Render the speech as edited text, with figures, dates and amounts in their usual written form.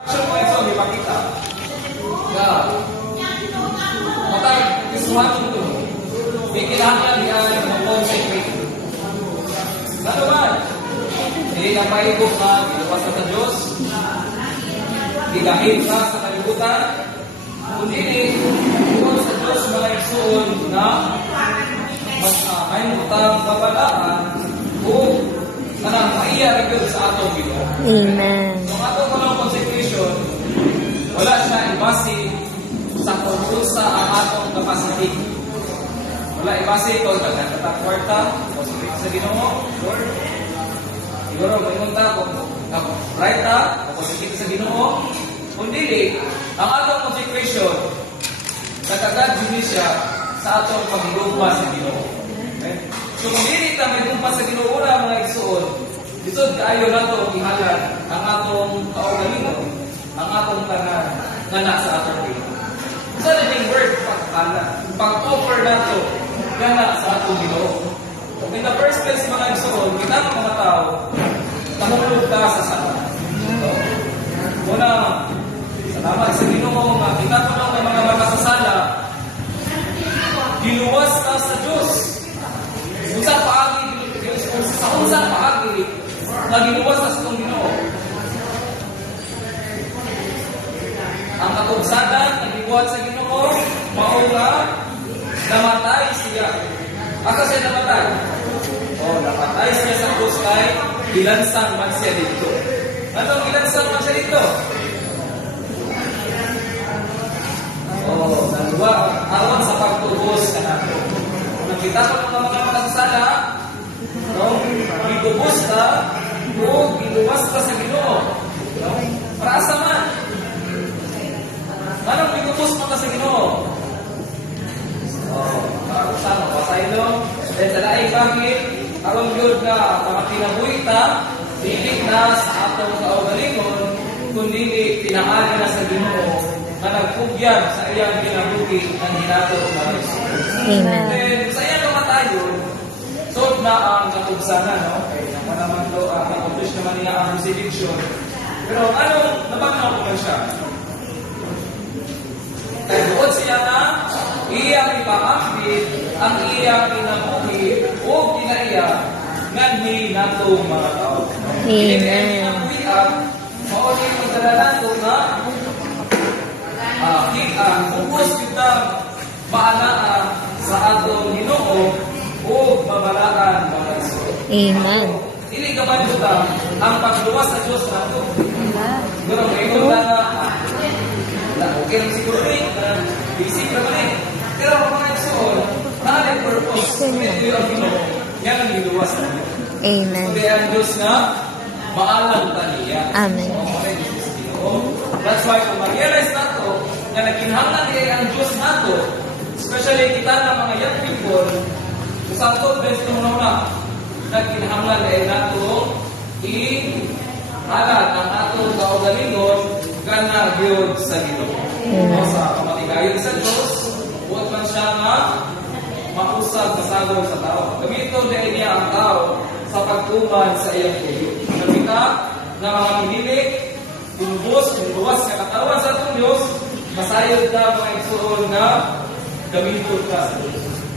Action mo ito, ipakita. Na, matag, isuhan ito. May kailangan yan ng consecrate. Ano man? Hindi na maikot na iluwas sa Diyos. Igahit ka sa kalibutan. Kundi, kung sa Diyos mga igsoon na mas may mutang babalaan o kanang maiya rin sa atong Ginoo. Amen. So, atong kanang consecration, wala siya ibase sa kung sa ang atong capacity. Wala ibase ito, kwarta, consecrate sa Ginoo, Lord. Siguro, mayunta kung right na, consecrate sa Ginoo. Kundi, ang atong consecration, nagagad din siya sa atong pagigugma sa Ginoo. Okay? So, kung hindi na may gugma sa Ginoo na mga igsuon, isod kaayo na ito ihalan ang atong kaugalingon, ang atong tanan nga nasa atong Ginoo. Sa living word, pag-offer na ito gana sa atong Ginoo. In the first place, mga igsuon, kita ng mga tao, mahulog ka sa sala. Una, salamat sa Ginoo nga kita ko ng mga makasasala, giluwas ka sa Diyos. Unsa paagi, sa unsa paagi, na giluwas ka sa itong Ginoo. Ang katugsadan, nagibuhat sa Ginoo, mauna, namatay siya. Asa siya namatay? Namatay siya sa krus kay gilansang man siya dito. Anong gilansang man siya dito? Nagwa, aron sa pagtubos ka nato. Nakita ko ng mga makasasala, gitubos ka, o giluwas ka sa Ginoo. Para asa man? Anong gitubos mo ka sa Ginoo? Para sa mapasay doon. Then sa laing bakit, aron yun na makatinabuhi ta, dili na sa atong kaugalingon, kundi tinahaga na sa Ginoo na nagpugyan sa iyang kinabuhi ang hinato na Amen. Then, sa iyang kamatayon, so na ang katugsanan, no? Okay, naman naman ito, accomplish naman niya ang crucifixion. Pero ano, nabagnaw ko man siya. Kaya doon siya na, iyang ipaakbit ang iyang kinabuhi o kinaiya nganhi natong mga tao. Amen. Mauli ang talalan ko na bukos kita maalaan sa atong Ginoo o mabalaan mga iso. Amen. Hindi ka ba nito ang pagluwas sa Diyos nato? Pero ngayon na okay lang siguro rin, busy ka man eh. Pero mga iso, nalang purpose, ito yung Ginoo, yan ang giluwas na Diyos. Amen. Kundi ang Diyos na maalang taniya. Amen. That's why kung ma-realize nato na naginhanglan niya ang Diyos nato, especially kita na mga young people, sa ato, best nung na naginhanglan niya nato i-halat ang atong kaugalingon gana gyud sa Ginoo. Sa kamatigayon sa Diyos, huwag man siya nga mausag sa sagol sa tao. Gamiton din niya ang tao sa pagtuman sa iyang puyo. Nakita na mga pinilik, tulubos, luwas ka katawan sa itong Diyos, masayod na mga igsuon na gamiton ka sa Diyos.